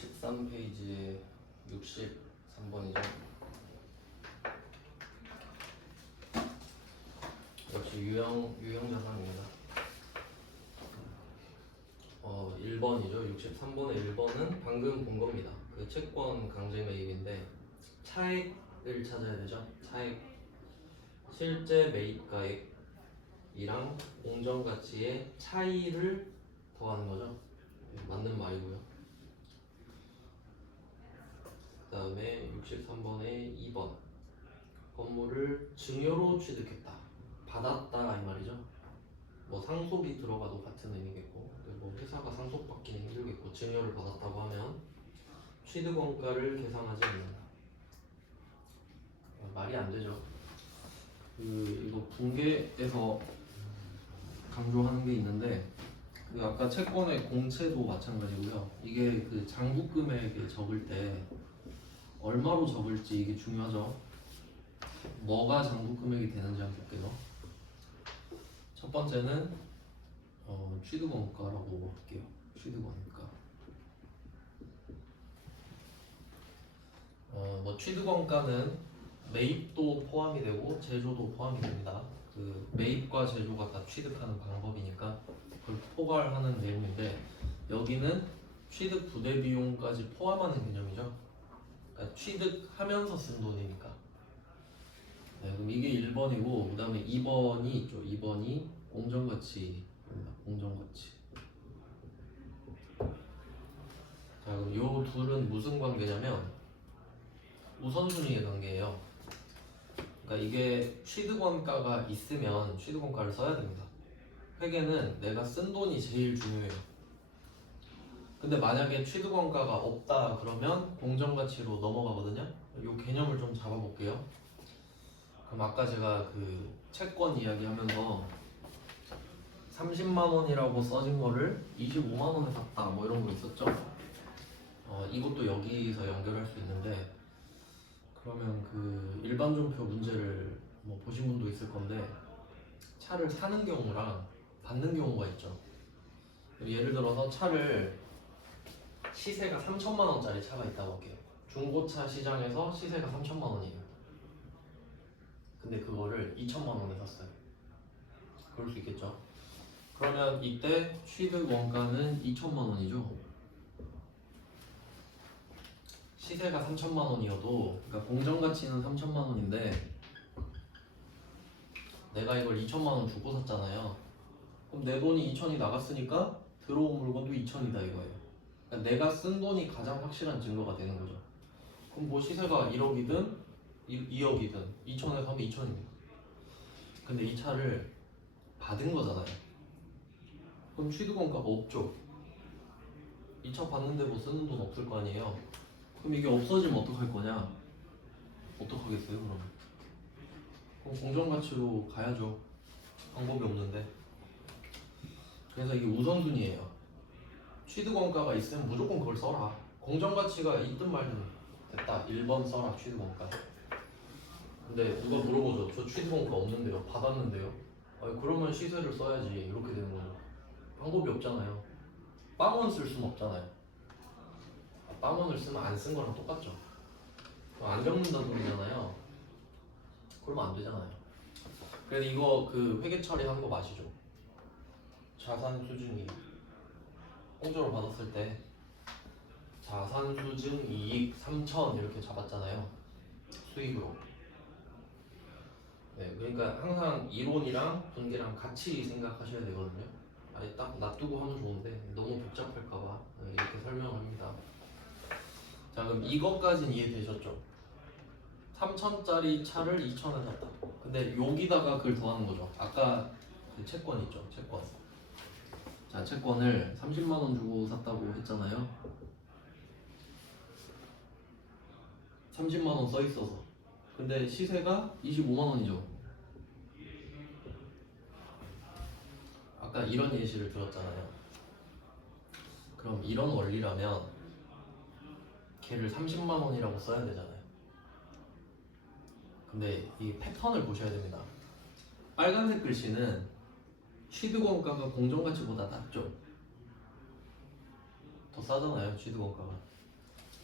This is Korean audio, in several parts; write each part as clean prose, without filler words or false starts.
13페이지에 63번이죠. 역시 유형자산입니다. 1번이죠. 63번의 1번은 방금 본 겁니다. 그 채권 강제 매입인데 차액을 찾아야 되죠. 차액. 실제 매입가액이랑 공정가치의 차이를 더하는 거죠. 맞는 말이고요. 그 다음에 63번의 2번 건물을 증여로 취득했다, 받았다 이 말이죠. 뭐 상속이 들어가도 같은 의미겠고, 뭐 회사가 상속받기는 힘들겠고, 증여를 받았다고 하면 취득원가를 계상하지 않는다. 말이 안 되죠. 이거 분계에서 강조하는 게 있는데, 아까 채권의 공채도 마찬가지고요. 이게 그 장부금액에 적을 때 얼마로 적을지 이게 중요하죠. 뭐가 장부금액이 되는지 한번 볼게요. 첫 번째는 취득원가라고 할게요. 취득원가. 뭐 취득원가는 매입도 포함이 되고 제조도 포함이 됩니다. 그 매입과 제조가 다 취득하는 방법이니까 그걸 포괄하는 내용인데, 여기는 취득 부대 비용까지 포함하는 개념이죠. 그러니까 취득하면서 쓴 돈이니까. 네, 그럼 이게 1번이고, 그 다음에 2번이 있죠. 2번이 공정가치입니다. 공정가치. 자, 그럼 요 둘은 무슨 관계냐면 우선순위의 관계예요. 그러니까 이게 취득원가가 있으면 취득원가를 써야 됩니다. 회계는 내가 쓴 돈이 제일 중요해요. 근데 만약에 취득원가가 없다 그러면 공정가치로 넘어가거든요. 요 개념을 좀 잡아볼게요. 그럼 아까 제가 그 채권 이야기 하면서 30만 원이라고 써진 거를 25만 원에 샀다 뭐 이런 거 있었죠. 이것도 여기서 연결할 수 있는데, 그러면 그 일반존표 문제를 뭐 보신 분도 있을 건데, 차를 사는 경우랑 받는 경우가 있죠. 예를 들어서 차를 시세가 3천만 원짜리 차가 있다고 할게요. 중고차 시장에서 시세가 3천만 원이에요. 근데 그거를 2천만 원에 샀어요. 그럴 수 있겠죠. 그러면 이때 취득 원가는 2천만 원이죠. 시세가 3천만 원이어도, 그러니까 공정가치는 3천만 원인데 내가 이걸 2천만 원 주고 샀잖아요. 그럼 내 돈이 2천이 나갔으니까 들어온 물건도 2천이다 이거예요. 그러니까 내가 쓴 돈이 가장 확실한 증거가 되는 거죠. 그럼 뭐 시세가 1억이든 2억이든 2천에 사면 2천입니다. 근데 이 차를 받은 거잖아요. 그럼 취득원가가 없죠. 이 차 받는데 뭐 쓰는 돈 없을 거 아니에요. 그럼 이게 없어지면 어떡할 거냐? 어떡하겠어요 그럼? 그럼 공정가치로 가야죠. 방법이 없는데. 그래서 이게 우선순위예요. 취득원가가 있으면 무조건 그걸 써라. 공정가치가 있든 말든 됐다. 1번 써라 취득원가. 근데 누가 물어보죠. 저 취득원가 없는데요, 받았는데요. 그러면 시세를 써야지. 이렇게 되는 거죠. 방법이 없잖아요. 빵원 쓸 수는 없잖아요. 빵원을 쓰면 안 쓴 거랑 똑같죠. 안 적는다는 소리잖아요. 그러면 안 되잖아요. 그래서 이거 그 회계 처리하는 거 마시죠. 자산 수증이 공짜로 받았을 때 자산 수증 이익 3천 이렇게 잡았잖아요. 수익으로. 네, 그러니까 항상 이론이랑 분계랑 같이 생각하셔야 되거든요. 아니 딱 놔두고 하면 좋은데 너무 복잡할까봐 이렇게 설명합니다. 자, 그럼 이것까지는 이해되셨죠? 3천짜리 차를 2천에 샀다. 근데 여기다가 그걸 더하는 거죠. 아까 그 채권 있죠, 채권. 자, 채권을 30만 원 주고 샀다고 했잖아요. 30만 원 써 있어서. 근데 시세가 25만 원이죠. 아까 이런 예시를 들었잖아요. 그럼 이런 원리라면 걔를 30만 원이라고 써야 되잖아요. 근데 이 패턴을 보셔야 됩니다. 빨간색 글씨는 취득원가가 공정가치보다 낮죠. 더 싸잖아요, 취득원가가.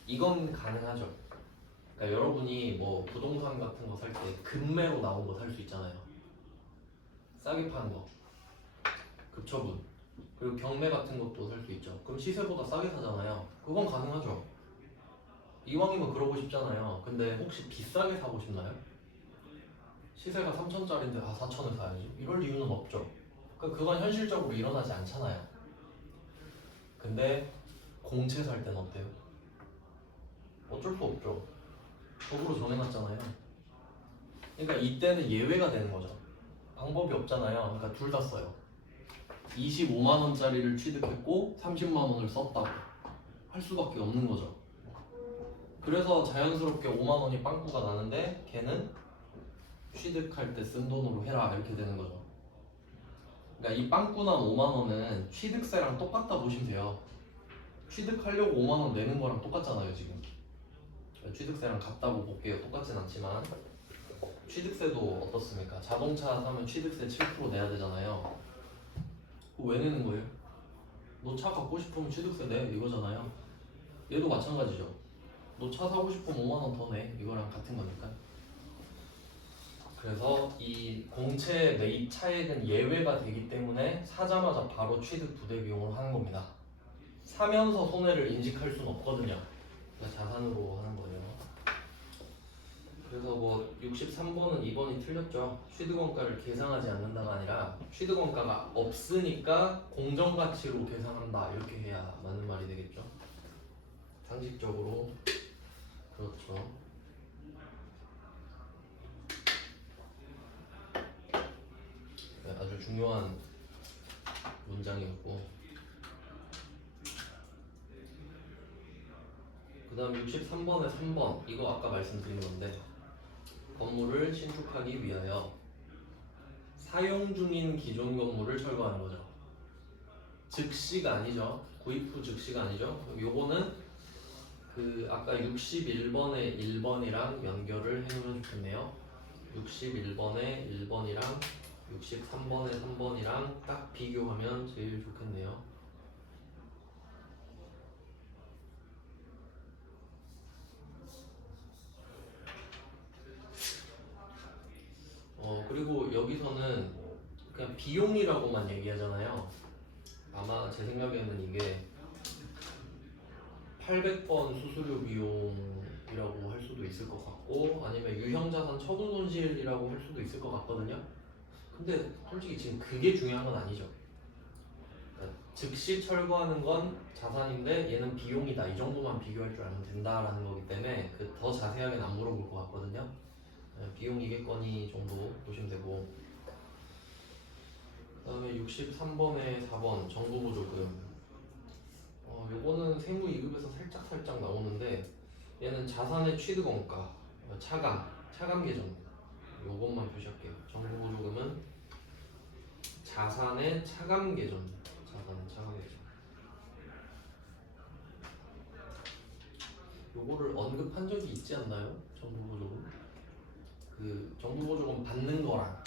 이건 가능하죠. 그러니까 여러분이 뭐 부동산 같은 거 살 때 급매로 나온 거 살 수 있잖아요. 싸게 파는 거, 급처분. 그리고 경매 같은 것도 살 수 있죠. 그럼 시세보다 싸게 사잖아요. 그건 가능하죠. 이왕이면 그러고 싶잖아요. 근데 혹시 비싸게 사고 싶나요? 시세가 3천짜리인데 4천을 사야지? 이럴 이유는 없죠. 그러니까 그건 현실적으로 일어나지 않잖아요. 근데 공채 살 때는 어때요? 어쩔 수 없죠. 법으로 정해놨잖아요. 그러니까 이때는 예외가 되는 거죠. 방법이 없잖아요. 그러니까 둘 다 써요. 25만 원짜리를 취득했고 30만 원을 썼다고 할 수밖에 없는 거죠. 그래서 자연스럽게 5만 원이 빵꾸가 나는데 걔는 취득할 때 쓴 돈으로 해라 이렇게 되는 거죠. 그러니까 이 빵꾸난 5만 원은 취득세랑 똑같다 보시면 돼요. 취득하려고 5만 원 내는 거랑 똑같잖아요 지금. 취득세랑 같다고 볼게요. 똑같진 않지만 취득세도 어떻습니까? 자동차 사면 취득세 7% 내야 되잖아요. 그거 왜 내는 거예요? 너 차 갖고 싶으면 취득세 내 이거잖아요. 얘도 마찬가지죠. 너 차 사고 싶으면 5만 원 더 내 이거랑 같은 거니까. 그래서 이 공채 매입 차액은 예외가 되기 때문에 사자마자 바로 취득 부대 비용을 하는 겁니다. 사면서 손해를 인식할 수는 없거든요. 그러니까 자산으로 하는 거예요. 그래서 뭐 63번은 2번이 틀렸죠. 취득원가를 계상하지 않는다가 아니라 취득원가가 없으니까 공정가치로 계상한다 이렇게 해야 맞는 말이 되겠죠. 상식적으로 그렇죠. 네, 아주 중요한 문장이었고, 그 다음 63번에 3번 이거 아까 말씀드린 건데, 건물을 신축하기 위하여 사용 중인 기존 건물을 철거하는 거죠. 즉시가 아니죠. 구입 후 즉시가 아니죠. 요거는 그 아까 61번의 1번이랑 연결을 해놓으면 좋겠네요. 61번의 1번이랑 63번의 3번이랑 딱 비교하면 제일 좋겠네요. 그리고 여기서는 그냥 비용이라고만 얘기하잖아요. 아마 제 생각에는 이게 800번 수수료 비용이라고 할 수도 있을 것 같고, 아니면 유형자산 처분 손실이라고 할 수도 있을 것 같거든요. 근데 솔직히 지금 그게 중요한 건 아니죠. 그러니까 즉시 철거하는 건 자산인데 얘는 비용이다, 이 정도만 비교할 줄 알면 된다라는 거기 때문에 그 더 자세하게는 안 물어볼 것 같거든요. 비용이겠거니 정도 보시면 되고, 그 다음에 63번에 4번 정부보조금. 요거는 세무이급에서 살짝 나오는데, 얘는 자산의 취득원가, 차감 계정, 요것만 표시할게요. 정부보조금은 자산의 차감 계정, 자산의 차감 계정. 요거를 언급한 적이 있지 않나요? 정부보조금. 그 정부보조금 받는 거랑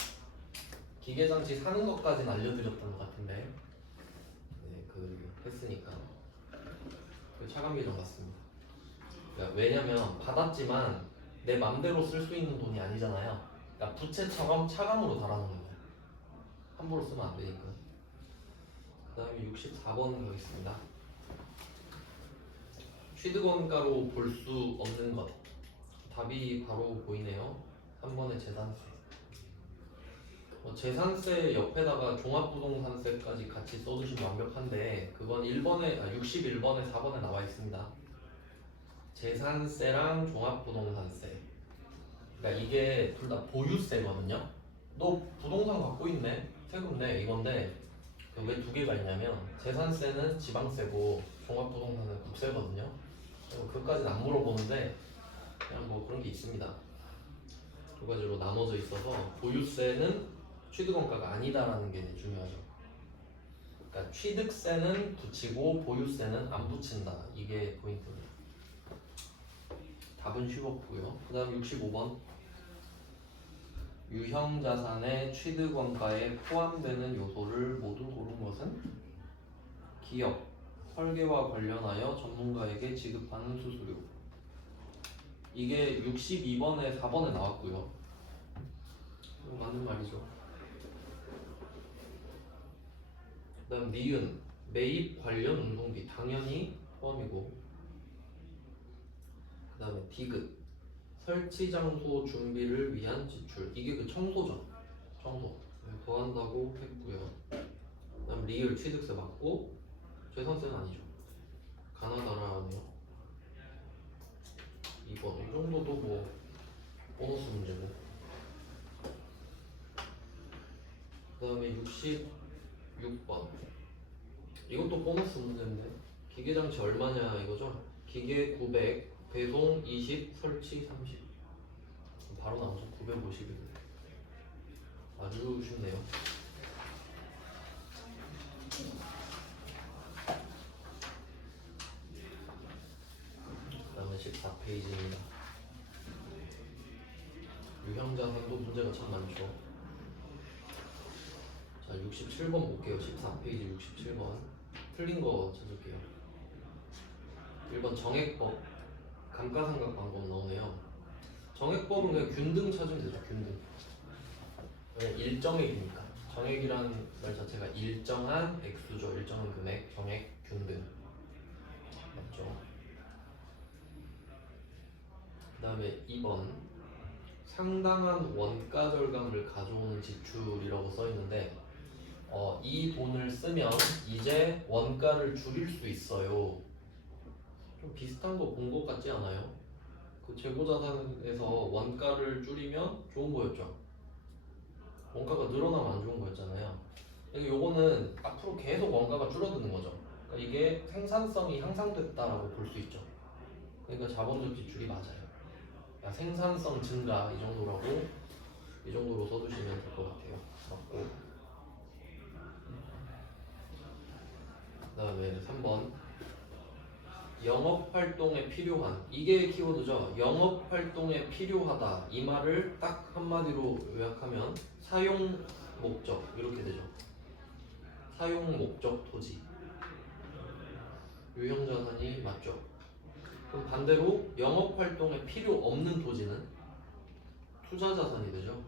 기계장치 사는 것까지는 알려드렸던 것 같은데, 네, 그 했으니까 그 차감 계정 맞습니다. 그러니까 왜냐면 받았지만 내 맘대로 쓸 수 있는 돈이 아니잖아요. 그러니까 부채처럼 차감으로 달아놓는 거예요. 함부로 쓰면 안 되니까. 그 다음에 64번 가겠습니다. 취득원가로 볼 수 없는 것. 답이 바로 보이네요. 3번의 재산세. 재산세 옆에다가 종합부동산세까지 같이 써주시면 완벽한데, 그건 61번에 4번에 나와 있습니다. 재산세랑 종합부동산세. 그러니까 이게 둘 다 보유세거든요. 너 부동산 갖고 있네, 세금 내, 이건데 왜 두 개가 있냐면 재산세는 지방세고 종합부동산은 국세거든요. 그것까지는 안 물어보는데 그냥 뭐 그런 게 있습니다. 두 가지로 나눠져 있어서 보유세는 취득원가가 아니다라는 게 중요하죠. 그러니까 취득세는 붙이고 보유세는 안 붙인다, 이게 포인트입니다. 답은 쉬웠고요. 그 다음 65번. 유형자산의 취득원가에 포함되는 요소를 모두 고른 것은 기업, 설계와 관련하여 전문가에게 지급하는 수수료. 이게 62번에 4번에 나왔고요. 맞는 말이죠. 그 다음 니은 매입 관련 운동비 당연히 포함이고, 그 다음에 디귿 설치 장소 준비를 위한 지출. 이게 그 청소죠. 청소. 더한다고 했고요. 그 다음 리을 취득세 맞고, 재산세는 아니죠. 가나다라네요. 2번 이 정도도 뭐 보너스 문제고. 그 다음에 66번 이것도 보너스 문제인데 기계장치 얼마냐 이거죠. 기계 900 배송 20 설치 30. 바로 나오죠. 950이네. 아주 쉽네요. 그 다음에 14페이지입니다. 유형자산도 문제가 참 많죠. 자, 67번 볼게요. 14페이지 67번 틀린 거 찾을게요. 1번 정액법 감가상각 방법 나오네요. 정액법은 그냥 균등 찾으면 되죠. 균등. 왜 일정액이니까. 정액이라는 말 자체가 일정한 액수죠. 일정한 금액, 정액, 균등. 맞죠? 그 다음에 2번 상당한 원가 절감을 가져오는 지출이라고 써있는데 이 돈을 쓰면 이제 원가를 줄일 수 있어요. 좀 비슷한 거 본 것 같지 않아요? 그 재고자산에서 원가를 줄이면 좋은 거였죠. 원가가 늘어나면 안 좋은 거였잖아요. 그러니까 요거는 앞으로 계속 원가가 줄어드는 거죠. 그러니까 이게 생산성이 향상됐다라고 볼 수 있죠. 그러니까 자본적 지출이 맞아요. 그러니까 생산성 증가 이 정도로 써두시면 될 것 같아요. 맞고. 그 다음에 3번 영업활동에 필요한, 이게 키워드죠. 영업활동에 필요하다 이 말을 딱 한마디로 요약하면 사용 목적 이렇게 되죠. 사용 목적 토지. 유형자산이 맞죠. 그럼 반대로 영업활동에 필요 없는 토지는 투자자산이 되죠.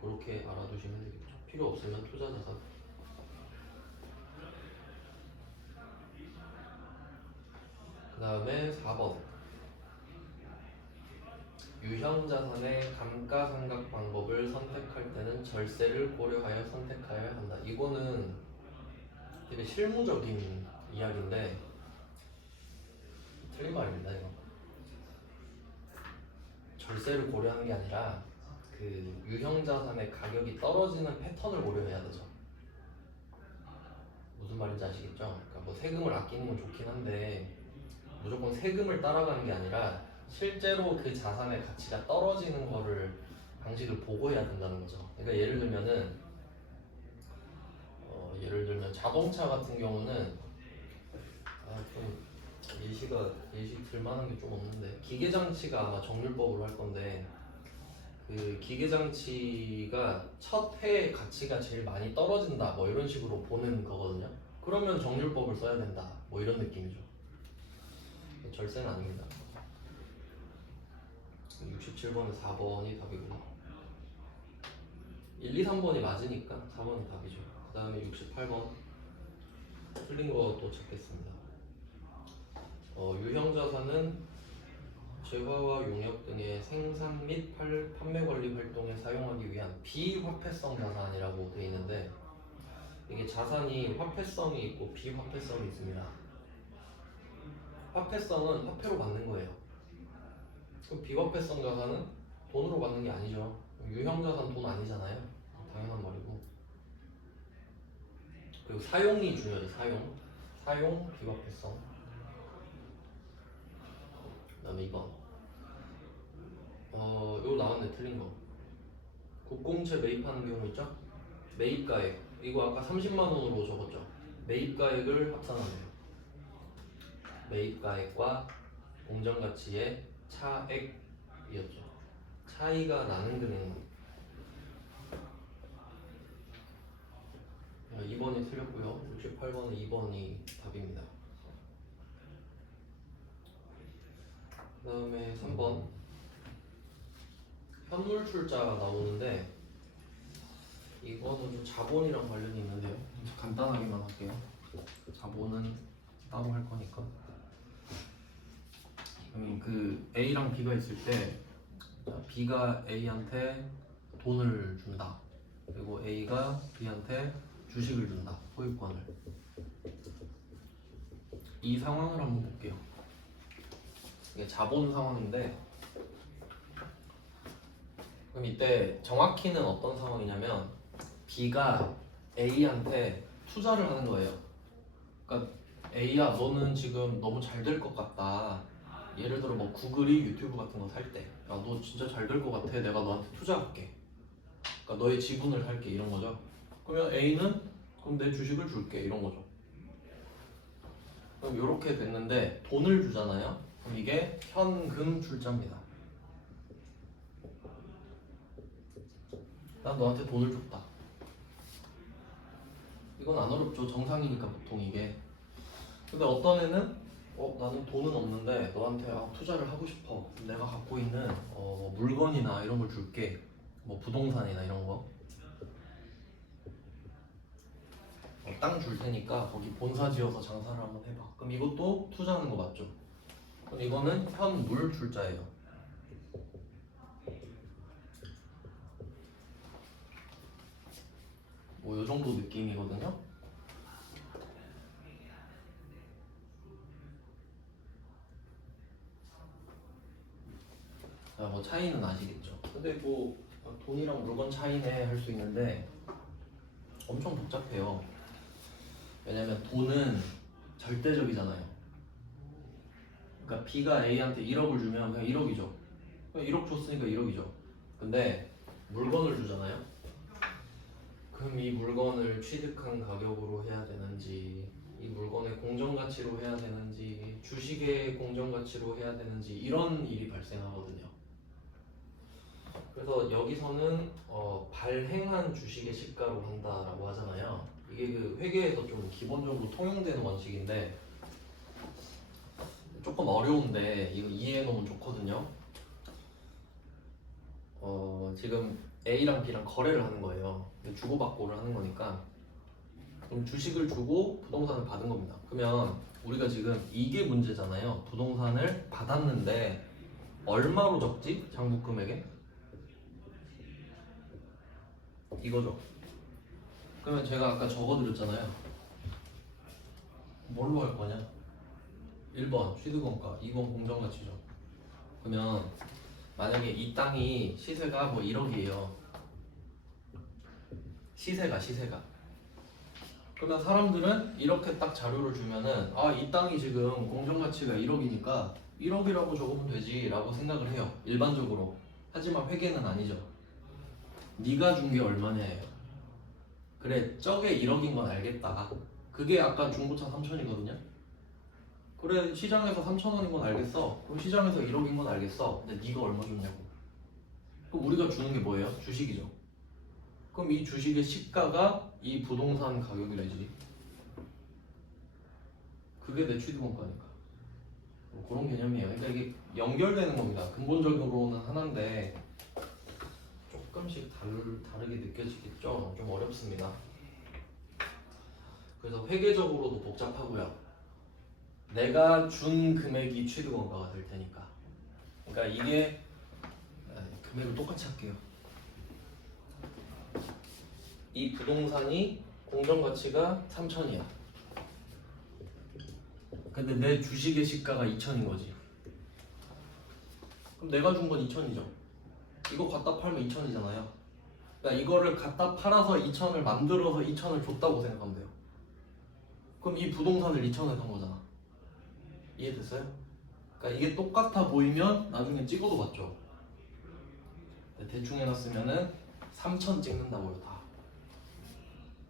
그렇게 알아두시면 되겠죠. 필요 없으면 투자자산. 그 다음에 4번 유형자산의 감가상각 방법을 선택할 때는 절세를 고려하여 선택하여야 한다. 이거는 되게 실무적인 이야기인데 틀린 말입니다. 이거 절세를 고려하는 게 아니라 그 유형자산의 가격이 떨어지는 패턴을 고려해야 되죠. 무슨 말인지 아시겠죠? 그러니까 뭐 세금을 아끼는 건 좋긴 한데 무조건 세금을 따라가는 게 아니라 실제로 그 자산의 가치가 떨어지는 거를 방식을 보고 해야 된다는 거죠. 그러니까 예를 들면 자동차 같은 경우는 좀 예시 들만한 게 좀 없는데 기계장치가 아마 정률법으로 할 건데 그 기계장치가 첫 해의 가치가 제일 많이 떨어진다 뭐 이런 식으로 보는 거거든요. 그러면 정률법을 써야 된다 뭐 이런 느낌이죠. 절세는 아닙니다. 67번에 4번이 답이구나. 1, 2, 3번이 맞으니까 4번이 답이죠. 그 다음에 68번 틀린 것도 찾겠습니다. 유형자산은 재화와 용역 등의 생산 및 판매 관리 활동에 사용하기 위한 비화폐성 자산이라고 되어 있는데 이게 자산이 화폐성이 있고 비화폐성이 있습니다. 화폐성은 화폐로 받는 거예요. 그럼 비화폐성 자산은 돈으로 받는 게 아니죠. 유형자산 돈 아니잖아요. 당연한 말이고. 그리고 사용이 중요해요. 사용 비화폐성. 그 다음에 2번 이거 나왔네. 틀린 거. 국공채 매입하는 경우 있죠? 매입가액 이거 아까 30만 원으로 적었죠? 매입가액을 합산하네요. 매입가액과 공정가치의 차액이었죠. 차이가 나는 금액. 2번이 틀렸고요. 68번은 2번이 답입니다. 그 다음에 3번 현물 출자가 나오는데 이거는 좀 자본이랑 관련이 있는데요. 간단하게만 할게요. 자본은 따로 할 거니까. 그 A랑 B가 있을 때 B가 A한테 돈을 준다. 그리고 A가 B한테 주식을 준다. 소유권을. 이 상황을 한번 볼게요. 이게 자본 상황인데 그럼 이때 정확히는 어떤 상황이냐면 B가 A한테 투자를 하는 거예요. 그러니까 A야 너는 지금 너무 잘 될 것 같다. 예를 들어 뭐 구글이 유튜브 같은 거 살 때 야 너 진짜 잘 될 것 같아. 내가 너한테 투자할게. 그러니까 너의 지분을 살게 이런 거죠. 그러면 A는 그럼 내 주식을 줄게 이런 거죠. 그럼 이렇게 됐는데 돈을 주잖아요. 그럼 이게 현금 출자입니다. 난 너한테 돈을 줬다. 이건 안 어렵죠. 정상이니까 보통 이게. 근데 어떤 애는 나는 돈은 없는데 너한테 투자를 하고 싶어. 내가 갖고 있는 물건이나 이런 걸 줄게. 뭐 부동산이나 이런 거. 땅 줄 테니까 거기 본사 지어서 장사를 한번 해봐. 그럼 이것도 투자하는 거 맞죠? 그럼 이거는 현물 출자예요. 뭐 요 정도 느낌이거든요. 자, 뭐 차이는 아시겠죠? 근데 뭐 돈이랑 물건 차이네 할 수 있는데 엄청 복잡해요. 왜냐면 돈은 절대적이잖아요. 그러니까 B가 A한테 1억을 주면 그냥 1억이죠. 그냥 1억 줬으니까 1억이죠. 근데 물건을 주잖아요. 그럼 이 물건을 취득한 가격으로 해야 되는지, 이 물건의 공정가치로 해야 되는지, 주식의 공정가치로 해야 되는지 이런 일이 발생하거든요. 그래서 여기서는 발행한 주식의 시가로 한다라고 하잖아요. 이게 그 회계에서 좀 기본적으로 통용되는 원칙인데 조금 어려운데 이거 이해해 놓으면 좋거든요. 지금 A랑 B랑 거래를 하는 거예요. 주고받고를 하는 거니까 그럼 주식을 주고 부동산을 받은 겁니다. 그러면 우리가 지금 이게 문제잖아요. 부동산을 받았는데 얼마로 적지? 장부금액에? 이거죠. 그러면 제가 아까 적어드렸잖아요. 뭘로 할 거냐? 1번 취득원가, 2번 공정가치죠. 그러면 만약에 이 땅이 시세가 뭐 1억이에요. 시세가. 그러면 사람들은 이렇게 딱 자료를 주면은 이 땅이 지금 공정가치가 1억이니까 1억이라고 적으면 되지 라고 생각을 해요. 일반적으로. 하지만 회계는 아니죠. 네가 준 게 얼마냐예요. 그래 저게 1억인 건 알겠다. 그게 아까 중고차 3천이거든요. 그래 시장에서 3,000원인 건 알겠어. 그럼 시장에서 1억인 건 알겠어. 근데 네가 얼마 줬냐고. 그럼 우리가 주는 게 뭐예요? 주식이죠. 그럼 이 주식의 시가가 이 부동산 가격이 되지. 그게 내 취득원가니까. 뭐 그런 개념이에요. 그러니까 이게 연결되는 겁니다. 근본적으로는 하나인데 조금씩 다르게 느껴지겠죠. 좀 어렵습니다. 그래서 회계적으로도 복잡하고요. 내가 준 금액이 취득원가가 될 테니까. 그러니까 이게 금액을 똑같이 할게요. 이 부동산이 공정가치가 3천이야. 근데 내 주식의 시가가 2천인 거지. 그럼 내가 준 건 2천이죠. 이거 갖다 팔면 2천이잖아요. 그러니까 이거를 갖다 팔아서 2천을 만들어서 2천을 줬다고 생각하면 돼요. 그럼 이 부동산을 2천에 산 거잖아. 이해됐어요? 그러니까 이게 똑같아 보이면 나중에 찍어도 맞죠. 대충 해놨으면은 3천 찍는다고요 다.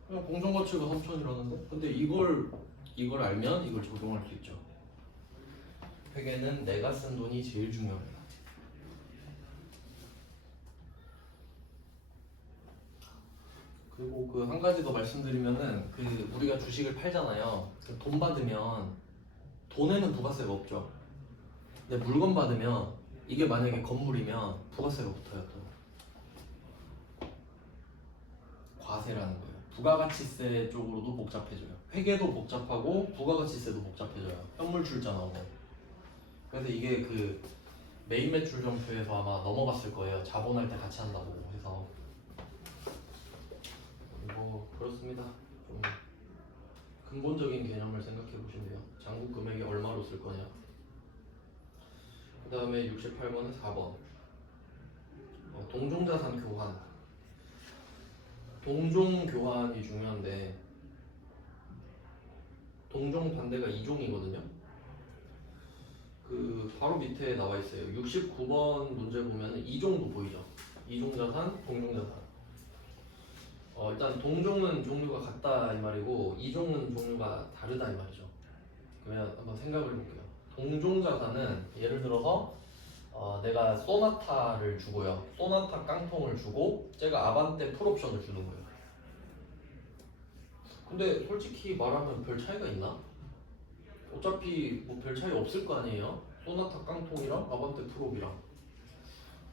그냥 공정가치가 3천이라는데? 근데 이걸 알면 이걸 적용할 수 있죠. 회계는 내가 쓴 돈이 제일 중요해요. 그리고 그 한 가지 더 말씀드리면은 그 우리가 주식을 팔잖아요. 그 돈 받으면 돈에는 부가세가 없죠. 근데 물건 받으면 이게 만약에 건물이면 부가세가 붙어요. 또 과세라는 거예요. 부가가치세 쪽으로도 복잡해져요. 회계도 복잡하고 부가가치세도 복잡해져요. 현물 출자 나오면. 그래서 이게 그 메인 매출 점표에서 아마 넘어갔을 거예요. 자본할 때 같이 한다고 해서. 뭐 그렇습니다. 좀 근본적인 개념을 생각해 보시면 돼요. 장부 금액이 얼마로 쓸 거냐. 그 다음에 68번에 4번 동종자산 교환. 동종 교환이 중요한데 동종 반대가 이종이거든요. 그 바로 밑에 나와 있어요. 69번 문제 보면 이종도 보이죠. 이종자산, 동종자산. 일단 동종은 종류가 같다 이 말이고 이종은 종류가 다르다 이 말이죠. 그러면 한번 생각을 해볼게요. 동종자산은 예를 들어서 내가 소나타를 주고요. 소나타 깡통을 주고 제가 아반떼 풀옵션을 주는 거예요. 근데 솔직히 말하면 별 차이가 있나? 어차피 뭐 별 차이 없을 거 아니에요? 소나타 깡통이랑 아반떼 풀옵이랑.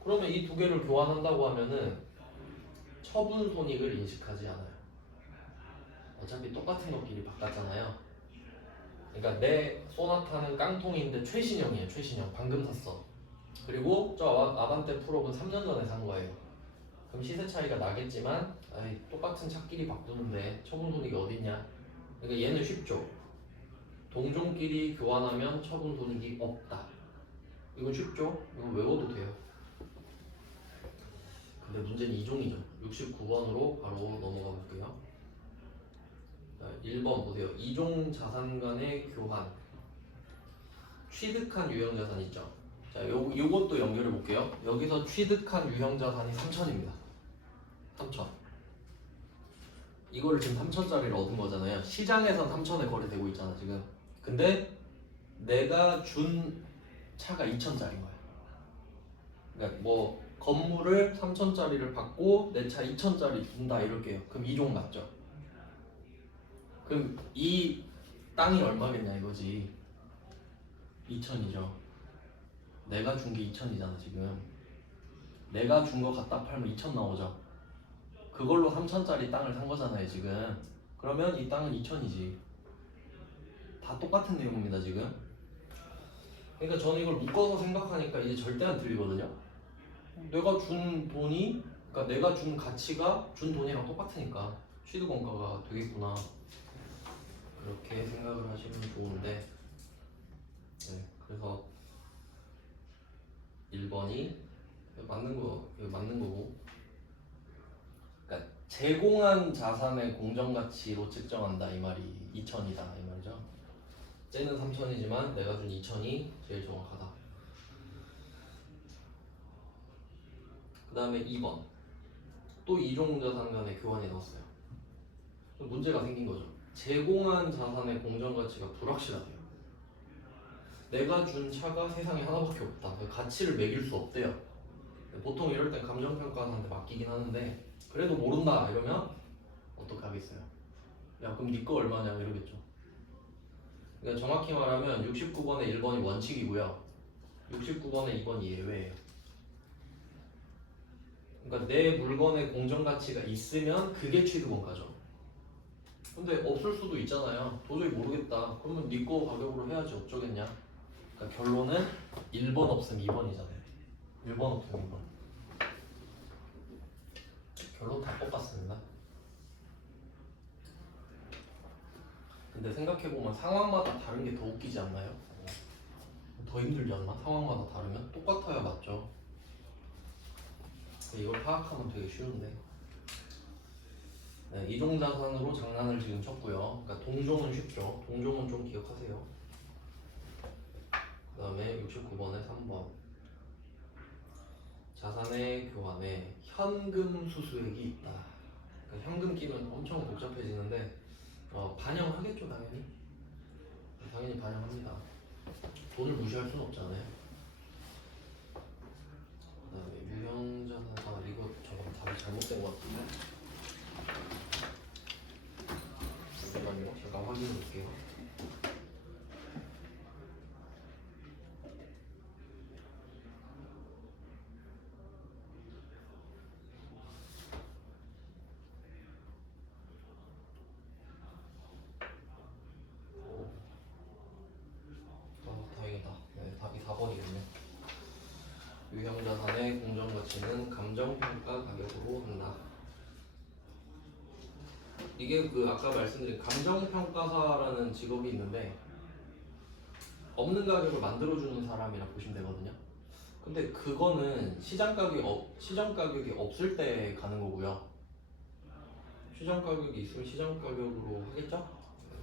그러면 이 두 개를 교환한다고 하면은 처분 손익을 인식하지 않아요. 어차피 똑같은 것끼리 바꿨잖아요. 그러니까 내 소나타는 깡통인데 최신형이에요. 최신형. 방금 샀어. 그리고 저 아반떼 풀옵은 3년 전에 산 거예요. 그럼 시세 차이가 나겠지만 똑같은 차끼리 바꾸는데 처분 손익이 어딨냐? 그러니까 얘는 쉽죠. 동종끼리 교환하면 처분 손익이 없다. 이건 쉽죠? 이거 외워도 돼요. 근데 문제는 이종이죠. 69번으로 바로 넘어가 볼게요. 자, 1번 보세요. 이종 자산 간의 교환. 취득한 유형 자산 있죠. 자, 요것도 연결해 볼게요. 여기서 취득한 유형 자산이 3천입니다. 3천. 이거를 지금 3천짜리를 얻은 거잖아요. 시장에선 3천에 거래되고 있잖아 지금. 근데 내가 준 차가 2천짜리인 거야. 그러니까 뭐 건물을 3천짜리를 받고 내 차 2천짜리 준다 이럴게요. 그럼 이종 맞죠? 그럼 이 땅이 얼마겠냐 이거지. 2천이죠. 내가 준 게 2천이잖아 지금. 내가 준 거 갖다 팔면 2천 나오죠. 그걸로 3천짜리 땅을 산 거잖아요 지금. 그러면 이 땅은 2천이지. 다 똑같은 내용입니다 지금. 그러니까 저는 이걸 묶어서 생각하니까 이제 절대 안 틀리거든요. 내가 준 돈이, 그러니까 내가 준 가치가 준 돈이랑 똑같으니까 취득 원가가 되겠구나. 그렇게 생각을 하시면 좋은데, 네, 그래서 1번이 맞는 거고. 그러니까 제공한 자산의 공정가치로 측정한다 이 말이 2천이다 이 말이죠. 쟤는 3천이지만 내가 준 2천이 제일 정확하다. 그 다음에 2번 또 이종자산 간의 교환이 나왔어요. 문제가 생긴 거죠. 제공한 자산의 공정가치가 불확실하대요. 내가 준 차가 세상에 하나밖에 없다. 가치를 매길 수 없대요. 보통 이럴 땐 감정평가사한테 맡기긴 하는데 그래도 모른다 이러면 어떻게 하겠어요? 야 그럼 네 거 얼마냐 이러겠죠. 그러니까 정확히 말하면 69번에 1번이 원칙이고요. 69번에 2번이 예외예요. 그러니까 내 물건의 공정가치가 있으면 그게 취득원가죠. 근데 없을 수도 있잖아요. 도저히 모르겠다. 그러면 네 거 가격으로 해야지 어쩌겠냐. 그러니까 결론은 1번 없으면 2번이잖아요. 1번 없으면 2번. 결론 다 똑같습니다. 근데 생각해보면 상황마다 다른 게 더 웃기지 않나요? 더 힘들지 않나? 상황마다 다르면? 똑같아야 맞죠. 이걸 파악하면 되게 쉬운데. 네, 이종자산으로 장난을 지금 쳤고요. 그러니까 동종은 쉽죠. 동종은 좀 기억하세요. 그 다음에 69번에 3번 자산의 교환에 현금 수수액이 있다. 그러니까 현금 끼면 엄청 복잡해지는데 반영하겠죠 당연히. 당연히 반영합니다. 돈을 무시할 수는 없잖아요. 그 다음에 유형자산 이거 저거 답이 잘못된 것 같은데. 잠깐만요. 잠깐 확인해 볼게요. 가치는 감정평가 가격으로 한다. 이게 그 아까 말씀드린 감정평가사라는 직업이 있는데 없는 가격을 만들어주는 사람이라 보시면 되거든요. 근데 그거는 시장 가격이 없을 때 가는 거고요. 시장 가격이 있으면 시장 가격으로 하겠죠?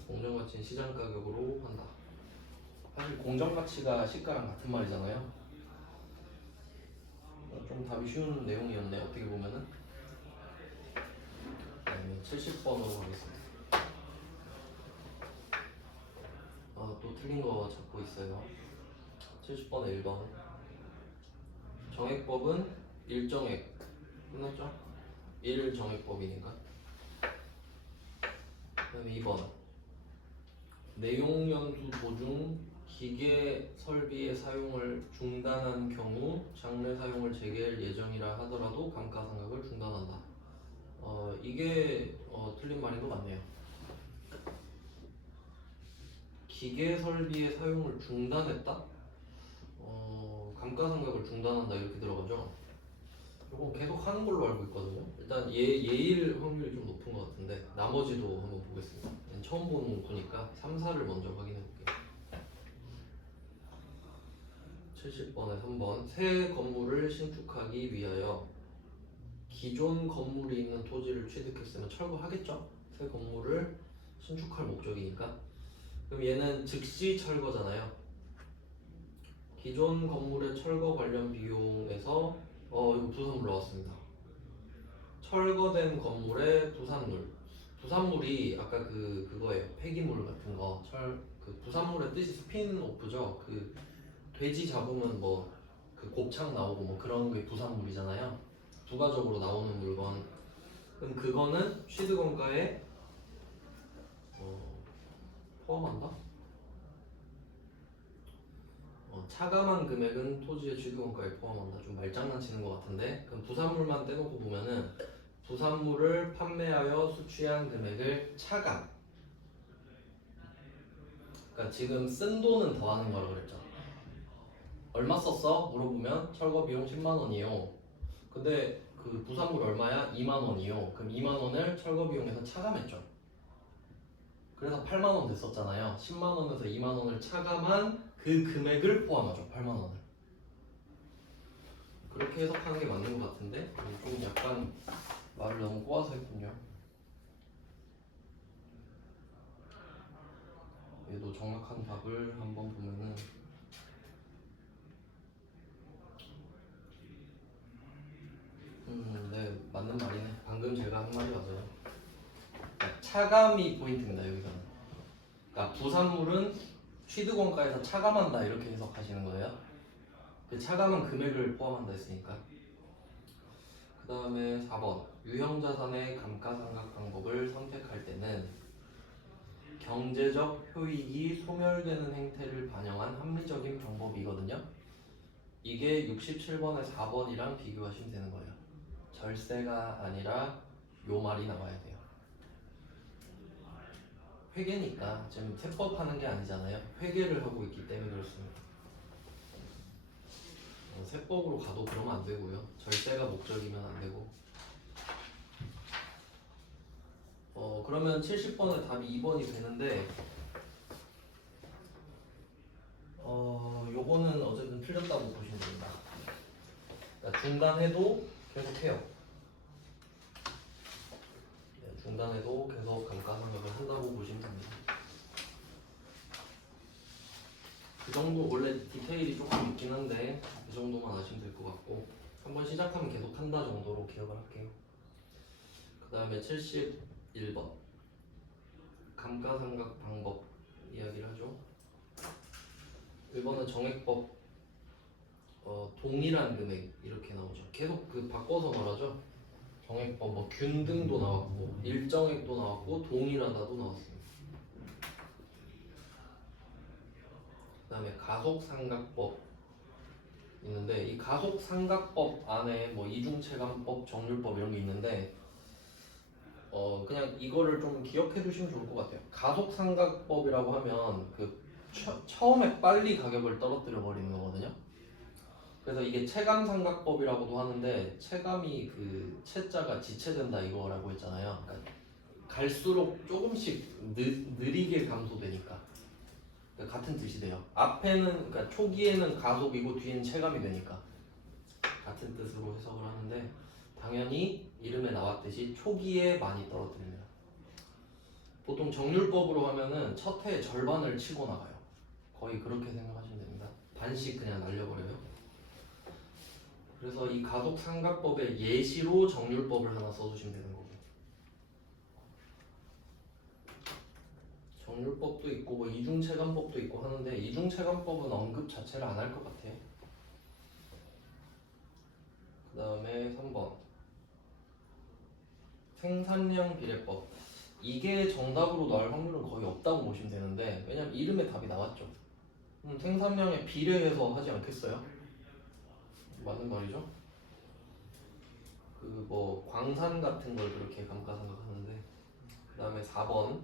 공정 가치는 시장 가격으로 한다. 사실 공정 가치가 시가랑 같은 말이잖아요. 좀 답이 쉬운 내용이었네 어떻게 보면은. 그다음에 70번으로 가겠습니다. 또 틀린 거 잡고 있어요. 70번에 1번. 정액법은 일정액 끝났죠? 1정액법이니까. 그다음에 2번. 내용연수 도중 기계 설비의 사용을 중단한 경우 장래 사용을 재개할 예정이라 하더라도 감가상각을 중단한다. 이게 틀린 말인 것 같네요. 기계 설비의 사용을 중단했다? 감가상각을 중단한다 이렇게 들어가죠. 이건 계속 하는 걸로 알고 있거든요. 일단 예일 확률이 좀 높은 것 같은데 나머지도 한번 보겠습니다. 처음 보는 문구니까 3, 4를 먼저 확인해 볼게요. 70번에 3번. 새 건물을 신축하기 위하여 기존 건물이 있는 토지를 취득했으면 철거하겠죠? 새 건물을 신축할 목적이니까. 그럼 얘는 즉시 철거잖아요. 기존 건물의 철거 관련 비용에서 이거 부산물 나왔습니다. 철거된 건물의 부산물이 아까 그거예요. 폐기물 같은 거. 그 부산물의 뜻이 스핀오프죠. 그 돼지 잡으면 뭐 그 곱창 나오고 뭐 그런 게 부산물이잖아요. 부가적으로 나오는 물건. 그럼 그거는 취득원가에 포함한다? 차감한 금액은 토지의 취득원가에 포함한다. 좀 말장난치는 것 같은데. 그럼 부산물만 떼놓고 보면은 부산물을 판매하여 수취한 금액을 차감. 그러니까 지금 쓴 돈은 더하는 거라고 그랬죠. 얼마 썼어? 물어보면 철거 비용 10만 원이요. 근데 그 부산물 얼마야? 2만 원이요. 그럼 2만 원을 철거 비용에서 차감했죠. 그래서 8만 원 됐었잖아요. 10만 원에서 2만 원을 차감한 그 금액을 포함하죠. 8만 원을. 그렇게 해석하는 게 맞는 것 같은데 좀 약간 말을 너무 꼬아서 했군요. 얘도 정확한 답을 한번 보면은 네, 맞는 말이네. 방금 제가 한 말이 맞아요. 그러니까 차감이 포인트입니다. 여기서는. 그러니까 부산물은 취득원가에서 차감한다 이렇게 해석하시는 거예요. 그 차감은 금액을 포함한다 했으니까. 그 다음에 4번. 유형자산의 감가상각 방법을 선택할 때는 경제적 효익이 소멸되는 행태를 반영한 합리적인 방법이거든요. 이게 67번에 4번이랑 비교하시면 되는 거예요. 절세가 아니라 요 말이 나와야 돼요. 회계니까 지금 세법하는 게 아니잖아요. 회계를 하고 있기 때문에 그렇습니다. 세법으로 가도 그러면 안 되고요. 절세가 목적이면 안 되고. 그러면 70번의 답이 2번이 되는데 요거는 어쨌든 틀렸다고 보시면 됩니다. 그러니까 중단해도 계속 해요. 중단해도 계속 감가상각을 한다고 보시면 됩니다. 그 정도 원래 디테일이 조금 있긴 한데 그 정도만 아시면 될 것 같고 한번 시작하면 계속 한다 정도로 기억을 할게요. 그 다음에 71번 감가상각 방법 이야기를 하죠. 1번은 정액법 동일한 금액 이렇게 나오죠. 계속 그 바꿔서 말하죠. 정액법 뭐 균등도 나왔고 일정액도 나왔고 동일하다도 나왔습니다. 그 다음에 가속상각법 있는데 이 가속상각법 안에 뭐 이중체감법, 정률법 이런 게 있는데 그냥 이거를 좀 기억해 두시면 좋을 것 같아요. 가속상각법이라고 하면 그 처음에 빨리 가격을 떨어뜨려 버리는 거거든요. 그래서 이게 체감삼각법이라고도 하는데 체감이 그 체자가 지체된다 이거라고 했잖아요. 그러니까 갈수록 조금씩 느리게 감소되니까 그러니까 같은 뜻이 돼요. 앞에는 그러니까 초기에는 가속이고 뒤에는 체감이 되니까 같은 뜻으로 해석을 하는데 당연히 이름에 나왔듯이 초기에 많이 떨어뜨립니다. 보통 정률법으로 하면은 첫 해의 절반을 치고 나가요. 거의 그렇게 생각하시면 됩니다. 반씩 그냥 날려버려요. 그래서 이 가속삼각법의 예시로 정률법을 하나 써주시면 되는 거고 정률법도 있고 뭐 이중체감법도 있고 하는데 이중체감법은 언급 자체를 안 할 것 같아요. 그 다음에 3번 생산량 비례법. 이게 정답으로 나올 확률은 거의 없다고 보시면 되는데 왜냐면 이름에 답이 나왔죠. 생산량에 비례해서 하지 않겠어요? 맞는 말이죠. 그 뭐 광산 같은 걸 그렇게 감가상각하는데 그 다음에 4번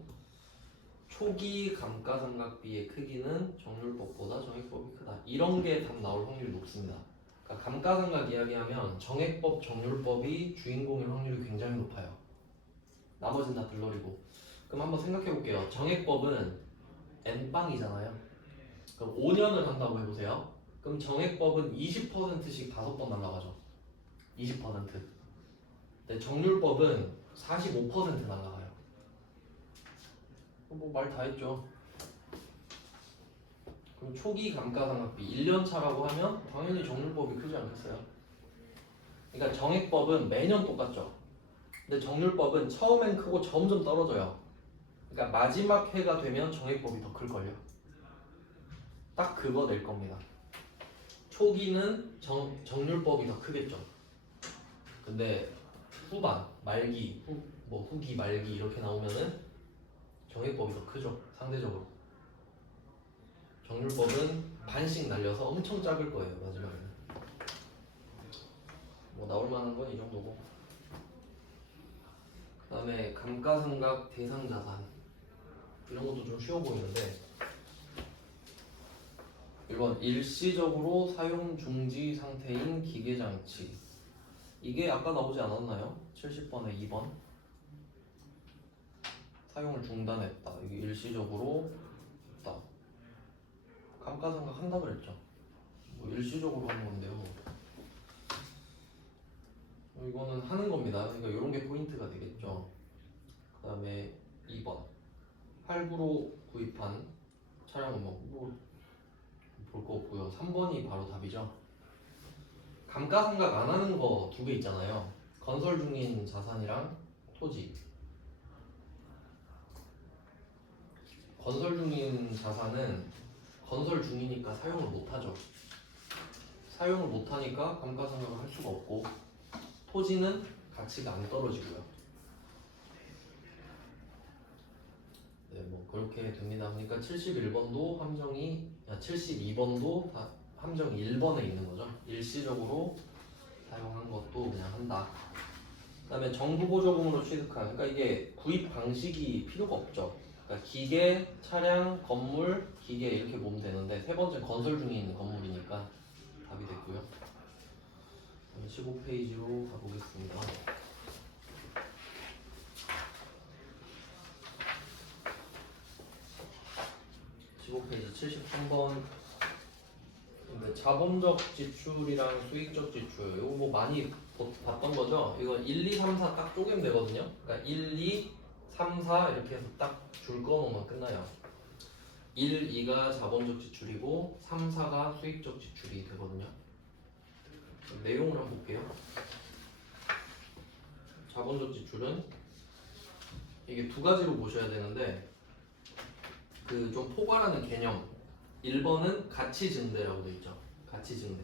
초기 감가상각비의 크기는 정률법보다 정액법이 크다. 이런 게 답 나올 확률이 높습니다. 그러니까 감가상각 이야기하면 정액법, 정률법이 주인공일 확률이 굉장히 높아요. 나머지는 다 들러리고. 그럼 한번 생각해 볼게요. 정액법은 n빵이잖아요. 그럼 5년을 한다고 해보세요. 그럼 정액법은 20%씩 5번 날라가죠. 20%. 근데 정률법은 45% 날라가요. 뭐 말 다 했죠. 그럼 초기 감가상각비 1년 차라고 하면 당연히 정률법이 크지 않겠어요? 그러니까 정액법은 매년 똑같죠. 근데 정률법은 처음엔 크고 점점 떨어져요. 그러니까 마지막 해가 되면 정액법이 더 클걸요. 딱 그거 낼 겁니다. 초기는 정률법이 더 크겠죠. 근데 후반, 말기, 후기, 말기 이렇게 나오면은 정액법이 더 크죠. 상대적으로. 정률법은 반씩 날려서 엄청 작을 거예요. 마지막에는. 뭐 나올 만한 건 이 정도고. 그 다음에 감가상각 대상자산 이런 것도 좀 쉬워 보이는데 1번 일시적으로 사용 중지 상태인 기계장치. 이게 아까 나오지 않았나요? 70번에 2번 사용을 중단했다. 이게 일시적으로 했다. 감가상각 한다 그랬죠. 뭐 일시적으로 하는 건데요. 이거는 하는 겁니다. 그러니까 이런 게 포인트가 되겠죠. 그 다음에 2번 할부로 구입한 차량은 뭐 볼 거 없고요. 3번이 바로 답이죠. 감가상각 안 하는 거 두 개 있잖아요. 건설 중인 자산이랑 토지. 건설 중인 자산은 건설 중이니까 사용을 못하죠. 사용을 못하니까 감가상각을 할 수가 없고 토지는 가치가 안 떨어지고요. 네, 뭐 그렇게 됩니다. 그러니까 71번도 함정이 72번도 다 함정이 1번에 있는 거죠. 일시적으로 사용한 것도 그냥 한다. 그다음에 정부 보조금으로 취득한. 그러니까 이게 구입 방식이 필요가 없죠. 그러니까 기계, 차량, 건물, 기계 이렇게 보면 되는데 세 번째 건설 중인 건물이니까 답이 됐고요. 15페이지로 가보겠습니다. 15페이지 73번. 근데 자본적 지출이랑 수익적 지출 이거 뭐 많이 봤던 거죠? 이거 1, 2, 3, 4 딱 쪼개면 되거든요. 그러니까 1, 2, 3, 4 이렇게 해서 딱 줄 거놓으면 끝나요. 1, 2가 자본적 지출이고 3, 4가 수익적 지출이 되거든요. 내용을 한번 볼게요. 자본적 지출은 이게 두 가지로 보셔야 되는데 그 좀 포괄하는 개념. 1번은 가치 증대라고 되어 있죠. 가치 증대.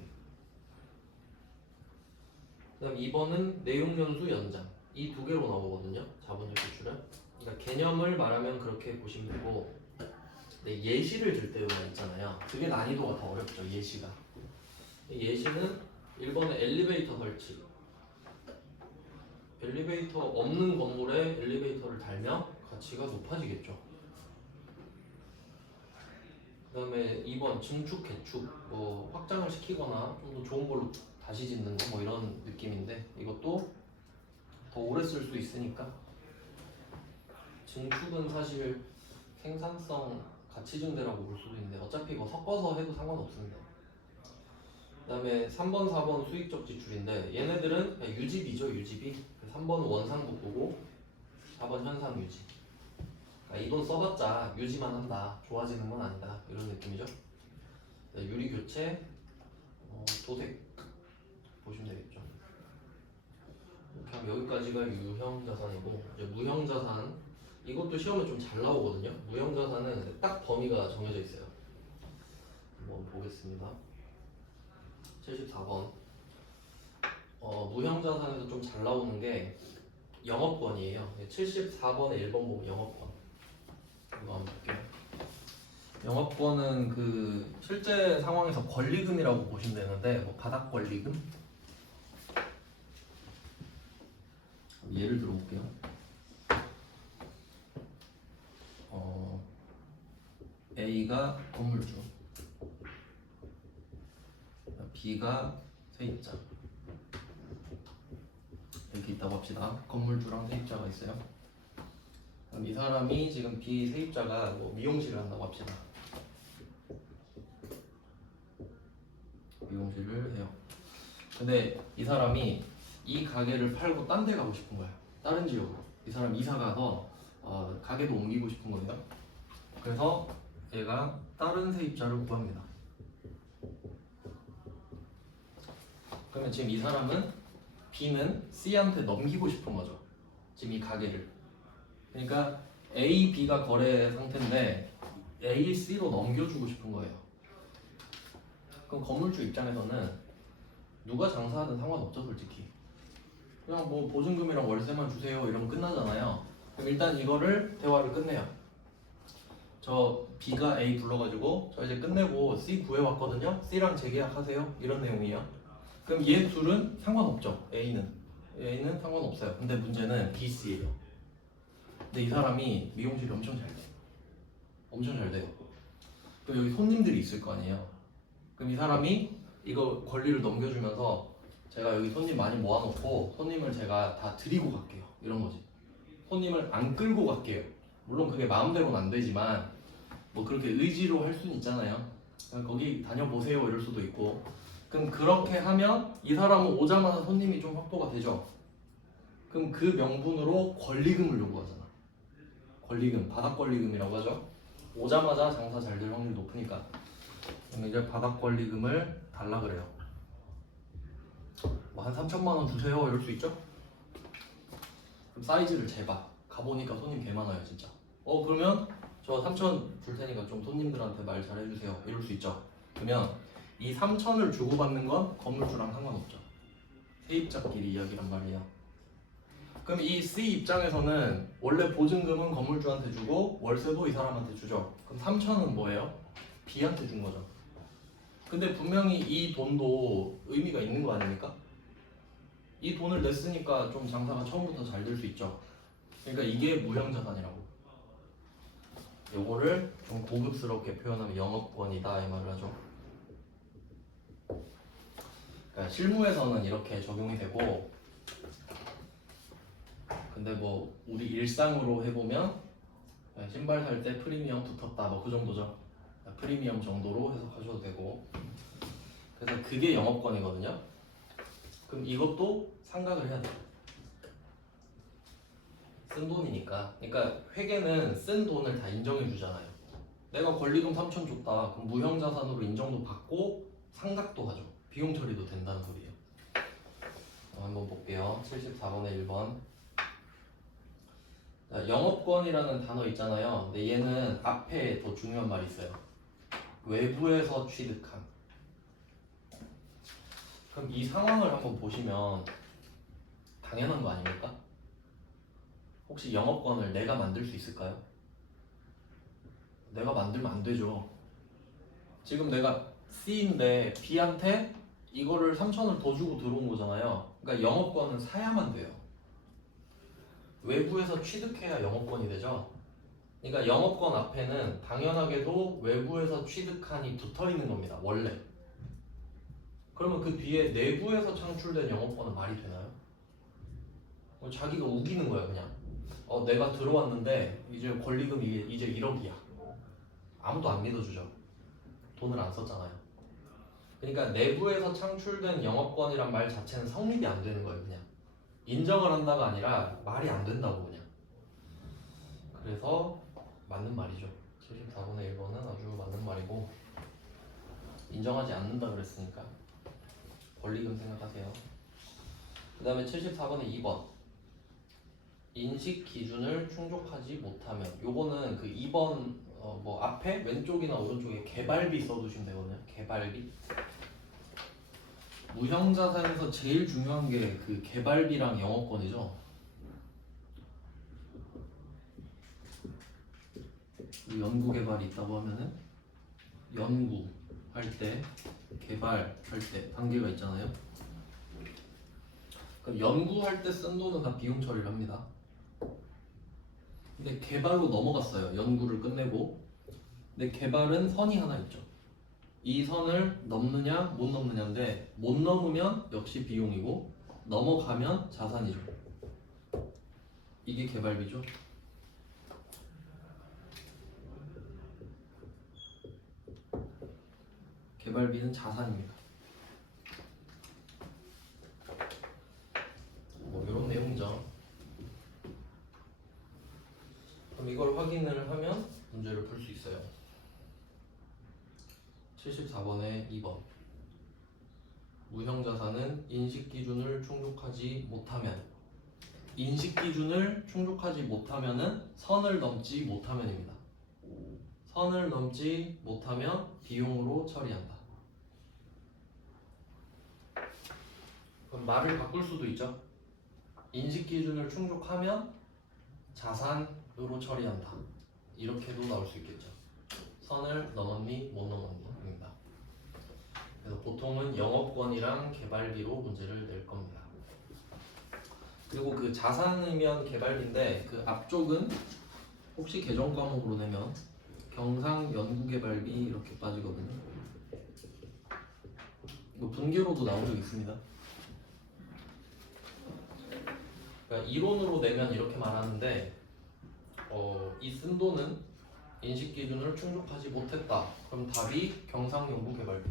그다음 2번은 내용 연수 연장. 이 두 개로 나오거든요. 자본적 지출은. 그러니까 개념을 말하면 그렇게 보시면 되고 근데 예시를 들 때가 있잖아요. 그게 난이도가 더 어렵죠. 예시가. 예시는 1번에 엘리베이터 설치. 엘리베이터 없는 건물에 엘리베이터를 달면 가치가 높아지겠죠. 그 그다음에 2번 증축, 개축 뭐 확장을 시키거나 좀 더 좋은 걸로 다시 짓는 거 뭐 이런 느낌인데 이것도 더 오래 쓸 수 있으니까 증축은 사실 생산성 가치 증대라고 볼 수도 있는데 어차피 이거 섞어서 해도 상관없습니다. 그다음에 3번, 4번 수익적 지출인데 얘네들은 그냥 유지비죠, 유지비. 3번은 원상복구고 4번 현상 유지. 그러니까 이 돈 써봤자 유지만 한다, 좋아지는 건 아니다 이런 느낌이죠. 유리 교체, 도색 보시면 되겠죠. 이렇게 하면 여기까지가 유형 자산이고 이제 무형 자산 이것도 시험에 좀 잘 나오거든요. 무형 자산은 딱 범위가 정해져 있어요. 한번 보겠습니다. 74번. 무형 자산에서 좀 잘 나오는 게 영업권이에요. 74번에 1번 보면 영업권. 이거 한번 볼게요. 영업권은 그 실제 상황에서 권리금이라고 보시면 되는데 뭐 바닥 권리금? 예를 들어 볼게요. A가 건물주, B가 세입자 이렇게 있다고 합시다. 건물주랑 세입자가 있어요. 그럼 이 사람이 지금 B 세입자가 뭐 미용실을 한다고 합시다. 미용실을 해요. 근데 이 사람이 이 가게를 팔고 딴 데 가고 싶은 거야. 다른 지역으로. 이 사람 이사 가서 가게도 옮기고 싶은 거예요. 그래서 얘가 다른 세입자를 구합니다. 그러면 지금 이 사람은 B는 C한테 넘기고 싶은 거죠. 지금 이 가게를. 그러니까 A, B가 거래 상태인데 A, C로 넘겨주고 싶은 거예요. 그럼 건물주 입장에서는 누가 장사하든 상관없죠, 솔직히. 그냥 뭐 보증금이랑 월세만 주세요 이러면 끝나잖아요. 그럼 일단 이거를 대화를 끝내요. 저 B가 A 불러가지고 저 이제 끝내고 C 구해왔거든요. C랑 재계약하세요. 이런 내용이에요. 그럼 얘 둘은 상관없죠. A는 상관없어요. 근데 문제는 B, C예요. 근데 이 사람이 미용실이 엄청 잘 돼요. 엄청 잘 돼요. 그럼 여기 손님들이 있을 거 아니에요. 그럼 이 사람이 이거 권리를 넘겨주면서 제가 여기 손님 많이 모아놓고 손님을 제가 다 드리고 갈게요. 이런 거지. 손님을 안 끌고 갈게요. 물론 그게 마음대로는 안 되지만 뭐 그렇게 의지로 할 수는 있잖아요. 거기 다녀보세요 이럴 수도 있고. 그럼 그렇게 하면 이 사람은 오자마자 손님이 좀 확보가 되죠. 그럼 그 명분으로 권리금을 요구하잖아. 권리금, 바닥 권리금이라고 하죠. 오자마자 장사 잘 될 확률이 높으니까. 그럼 이제 바닥 권리금을 달라 그래요. 뭐 한 3천만 원 주세요 이럴 수 있죠. 그럼 사이즈를 재봐. 가보니까 손님 개 많아요 진짜. 그러면 저 3천 줄 테니까 좀 손님들한테 말 잘해주세요 이럴 수 있죠. 그러면 이 3천을 주고받는 건 건물주랑 상관없죠. 세입자끼리 이야기란 말이에요. 그럼 이 C 입장에서는 원래 보증금은 건물주한테 주고 월세도 이 사람한테 주죠. 그럼 3천은 뭐예요? B한테 준 거죠. 근데 분명히 이 돈도 의미가 있는 거 아닙니까? 이 돈을 냈으니까 좀 장사가 처음부터 잘 될 수 있죠. 그러니까 이게 무형자산이라고. 요거를 좀 고급스럽게 표현하면 영업권이다 이 말을 하죠. 그러니까 실무에서는 이렇게 적용이 되고, 근데 뭐 우리 일상으로 해보면 신발 살 때 프리미엄 붙었다 뭐 그 정도죠. 프리미엄 정도로 해석하셔도 되고. 그래서 그게 영업권이거든요. 그럼 이것도 상각을 해야 돼요. 쓴 돈이니까. 그러니까 회계는 쓴 돈을 다 인정해 주잖아요. 내가 권리금 3천 줬다. 그럼 무형자산으로 인정도 받고 상각도 하죠. 비용 처리도 된다는 소리예요. 한번 볼게요. 74번에 1번. 영업권이라는 단어 있잖아요. 근데 얘는 앞에 더 중요한 말이 있어요. 외부에서 취득한. 그럼 이 상황을 한번 보시면 당연한 거 아닙니까? 혹시 영업권을 내가 만들 수 있을까요? 내가 만들면 안 되죠. 지금 내가 C인데 B한테 이거를 3천을 더 주고 들어온 거잖아요. 그러니까 영업권은 사야만 돼요. 외부에서 취득해야 영업권이 되죠. 그러니까 영업권 앞에는 당연하게도 외부에서 취득한이 붙어 있는 겁니다. 원래. 그러면 그 뒤에 내부에서 창출된 영업권은 말이 되나요? 자기가 우기는 거야 그냥. 내가 들어왔는데 이제 권리금이 이제 1억이야. 아무도 안 믿어주죠. 돈을 안 썼잖아요. 그러니까 내부에서 창출된 영업권이란 말 자체는 성립이 안 되는 거예요. 그냥 인정을 한다가 아니라 말이 안 된다고 그냥. 그래서 맞는 말이죠. 74분의 1번은 아주 맞는 말이고, 인정하지 않는다 그랬으니까 권리금 생각하세요. 그 다음에 74번의 2번, 인식 기준을 충족하지 못하면. 요거는 그 2번 뭐 앞에 왼쪽이나 오른쪽에 개발비 써두시면 되거든요. 개발비. 무형자산에서 제일 중요한 게 그 개발비랑 영업권이죠. 연구 개발이 있다고 하면은 연구할 때, 개발할 때 단계가 있잖아요. 그럼 연구할 때 쓴 돈은 다 비용 처리를 합니다. 근데 개발로 넘어갔어요. 연구를 끝내고. 근데 개발은 선이 하나 있죠. 이 선을 넘느냐 못 넘느냐인데, 못 넘으면 역시 비용이고 넘어가면 자산이죠. 이게 개발비죠. 개발비는 자산입니다. 뭐 이런 내용이죠. 그럼 이걸 확인을 하면 문제를 풀 수 있어요. 74번에 2번, 무형자산은 인식기준을 충족하지 못하면. 인식기준을 충족하지 못하면은 선을 넘지 못하면입니다. 선을 넘지 못하면 비용으로 처리한다. 그럼 말을 바꿀 수도 있죠. 인식기준을 충족하면 자산으로 처리한다. 이렇게도 나올 수 있겠죠. 선을 넘었니 못 넘었니입니다. 그래서 보통은 영업권이랑 개발비로 문제를 낼 겁니다. 그리고 그 자산이면 개발비인데, 그 앞쪽은 혹시 개정 과목으로 내면 경상 연구개발비 이렇게 빠지거든요. 이거 분계로도 나온 적 있습니다. 그러니까 이론으로 내면 이렇게 말하는데, 이 쓴 돈은 인식기준을 충족하지 못했다. 그럼 답이 경상연구개발비.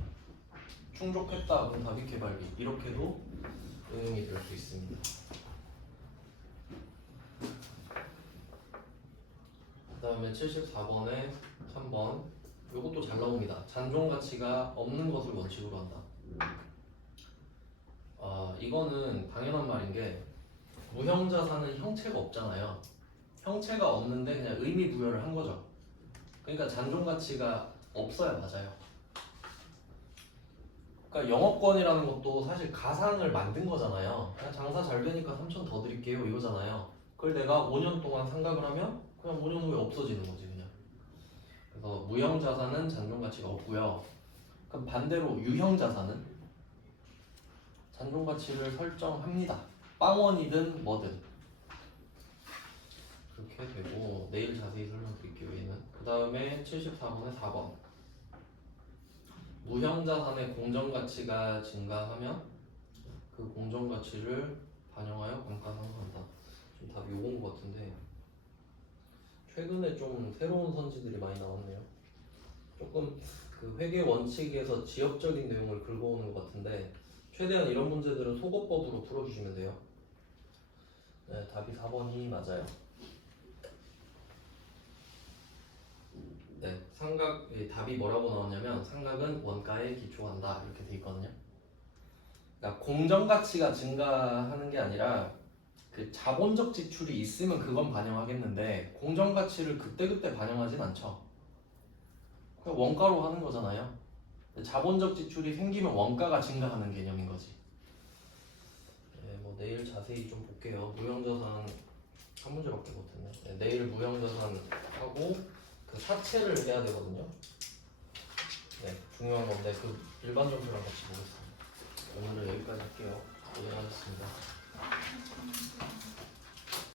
충족했다. 그럼 답이 개발비. 이렇게도 응용이 될 수 있습니다. 그 다음에 74번에 3번, 이것도 잘 나옵니다. 잔존가치가 없는 것을 원칙으로 한다. 이거는 당연한 말인 게, 무형자산은 형체가 없잖아요. 형체가 없는데 그냥 의미 부여를 한 거죠. 그러니까 잔존가치가 없어야 맞아요. 그러니까 영업권이라는 것도 사실 가상을 만든 거잖아요. 그냥 장사 잘 되니까 3천 더 드릴게요 이거잖아요. 그걸 내가 5년 동안 상각을 하면 그냥 5년 후에 없어지는 거지 그냥. 그래서 무형자산은 잔존가치가 없고요. 그럼 반대로 유형자산은 잔존가치를 설정합니다. 빵원이든 뭐든. 그렇게 되고, 내일 자세히 설명드릴게요 얘는. 그 다음에 74번에 4번, 무형자산의 공정가치가 증가하면 그 공정가치를 반영하여 감가상각한다. 좀 답이 요건 것 같은데, 최근에 좀 새로운 선지들이 많이 나왔네요. 조금 그 회계 원칙에서 지역적인 내용을 긁어오는 것 같은데, 최대한 이런 문제들은 속어법으로 풀어주시면 돼요. 네, 답이 4번이 맞아요. 네, 답이 뭐라고 나왔냐면, 삼각은 원가에 기초한다 이렇게 돼 있거든요. 그러니까 공정가치가 증가하는 게 아니라, 그 자본적 지출이 있으면 그건 반영하겠는데 공정가치를 그때그때 반영하진 않죠. 그냥 원가로 하는 거잖아요. 자본적 지출이 생기면 원가가 증가하는 개념인 거지. 네, 뭐 내일 자세히 좀 볼게요. 무형자산 한 문제밖에 못했네. 네, 내일 무형자산 하고 그 사채를 해야 되거든요. 네, 중요한 건데 그 일반 점수랑 같이 보겠습니다. 오늘은 여기까지 할게요. 고생하셨습니다.